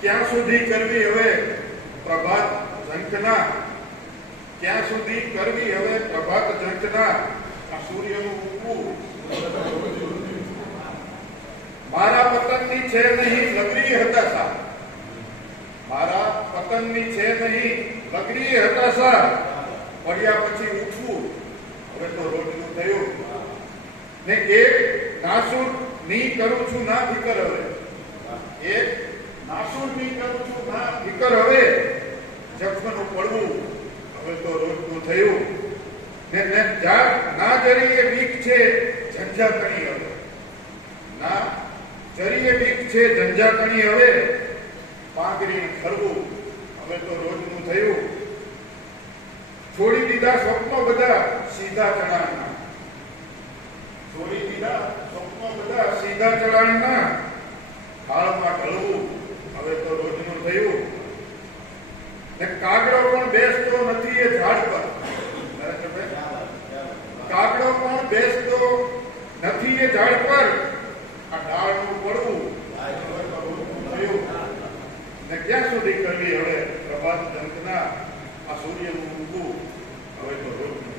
ક્યાં સુધી કરવી હવે પ્રભાત ઝંખના, ક્યાં સુધી કરવી હવે પ્રભાત ઝંખના, આ સૂર્યનું ઉગવું મારા પતનની છે નહીં લગડી હતાશા, મારા પતનની છે નહીં લગડી હતાશા, પડ્યા પછી ઉઠવું હવે તો રોજનું થયું ને એક નાસુર ની કરું છું ના ફિકર હવે, એક નાસુર ની કરું છું ના ફિકર હવે, જખમનું પડવું હવે તો રોજનું થયું ને ના જરીએ બીક છે ઝંઝાકણી હવે, ના જરીએ બીક છે ઝંઝાકણી હવે, પાંગરી ફરવું હવે તો રોજનું થયું, છોડી દીધા સ્વપ્નો બધા સીધા ચઢાણના, છોડી દીધા સ્વપ્નો બધા સીધા ચઢાણના, હાલમાં ઢળવું હવે તો રોજનું થયું ને કાગડો પણ બેસતો નથી એ ઝાડ પર, કાગડો પણ બેસતો નથી એ ઝાડ પર, આ ડાળનું પડવું હવે તો રોજનું થયું ને ક્યાં સુધી કરવી હવે પ્રભાત ઝંખના, આ સૂર્યનું ઉગવું હવે તો રોજનું